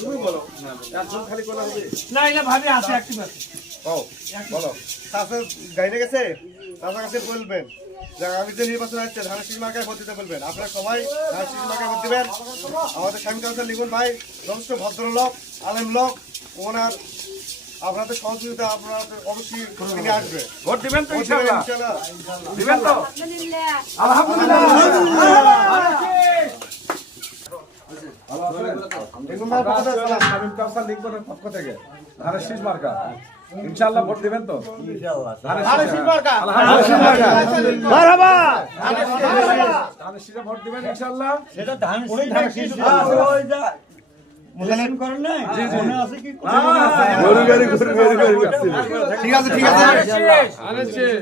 তুমি বলো খালি ভাবি আছে গাইনে গেছে তাদের কাছে বলবেন আমি যে নির্বাচন হচ্ছে ধানের শীষ মার্কায় ভোট দিতে বলবেন। আপনারা সবাই ধানের শীষ মার্কায় ভোট দিবেন। আমাদের স্বামী কাউন্সিলর লিখুন ভাই যথেষ্ট ভদ্রলোক, আলেম লোক, ওনার আপনাদের সহযোগিতা আপনাদের অবশ্যই তিনি আসবে। ভোট দিবেন তো ইনশাআল্লাহ? দিবেন তো? আলহামদুলিল্লাহ। স্বামী কাউন্সিলর লিখবেন পক্ষ থেকে ধানের শীষ মার্কা ইনশাআল্লাহ ভোট দিবেন তো? ইনশাআল্লাহ ধানের শীষ মার্কা। আলহামদুলিল্লাহ মারহাবা। ধানের শীষে ভোট দিবেন ইনশাআল্লাহ। সেটা ধানের শীষ ওই যা মূল্যায়ন করেন না মনে আছে কি গরু গাড়ি ঠিক আছে ধানের শীষ